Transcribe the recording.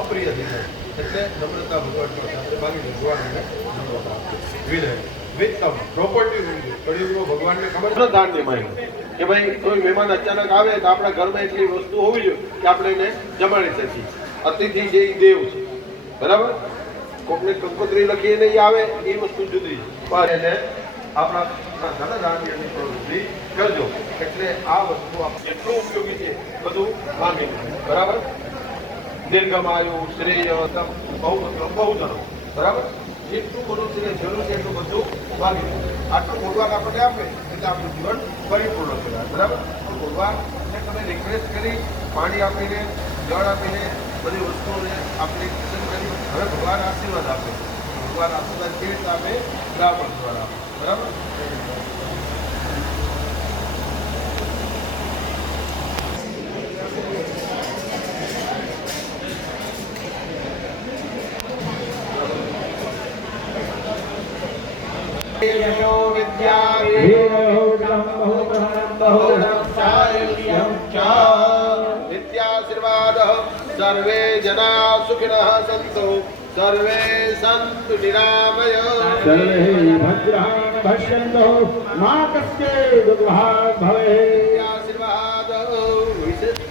અપ્રિય થઈ જાય. એટલે નમ્રતા ભગવાનનો આપણે માગીને ભગવાનને નમ્રતા વિનય વિત્તમ પ્રોપર્ટી વેલ્યુ કળિયુગમાં ભગવાનને ખબર છે દાનની માંગ કે ભાઈ કોઈ મહેમાન અચાનક આવે તો આપણા ઘરમાં એટલી વસ્તુ હોવી જોઈએ કે આપણે એને જમાડી શકીએ. અતિથિ જે દેવ છે, બરાબર. કોકને કંકોત્રી લખીને આવે એ વસ્તુ જુદી, પણ એને આપણા ધનધાન્યની પ્રવૃત્તિ કરજો. એટલે આ વસ્તુ એટલું ઉપયોગી છે બધું માની, બરાબર. દીર્ઘમાયુ શ્રેય બહુધનો, બરાબર. જેટલું બધું છે જરૂર છે એટલું બધું માગી. આટલું ભગવાન આપણને આપે એટલે આપણું જીવન પરિપૂર્ણ કહેવાય, બરાબર. પણ ભગવાનને તમે રિક્વેસ્ટ કરી, પાણી આપીને, જળ આપીને, બધી વસ્તુઓને આપણે પસંદ કરી, હવે ભગવાન આશીર્વાદ આપે. ભગવાન આશીર્વાદ કેવી રીતે આપે? બ્રાહ્મણ દ્વારા આપે, બરાબર. विद्याशीर्वाद सर्वे जना सुखिनः सन्तु सर्वे सन्तु निरामय सर्वे भद्राणि पश्यन्तु मा कश्चित् दुर्भाग् भवेत्.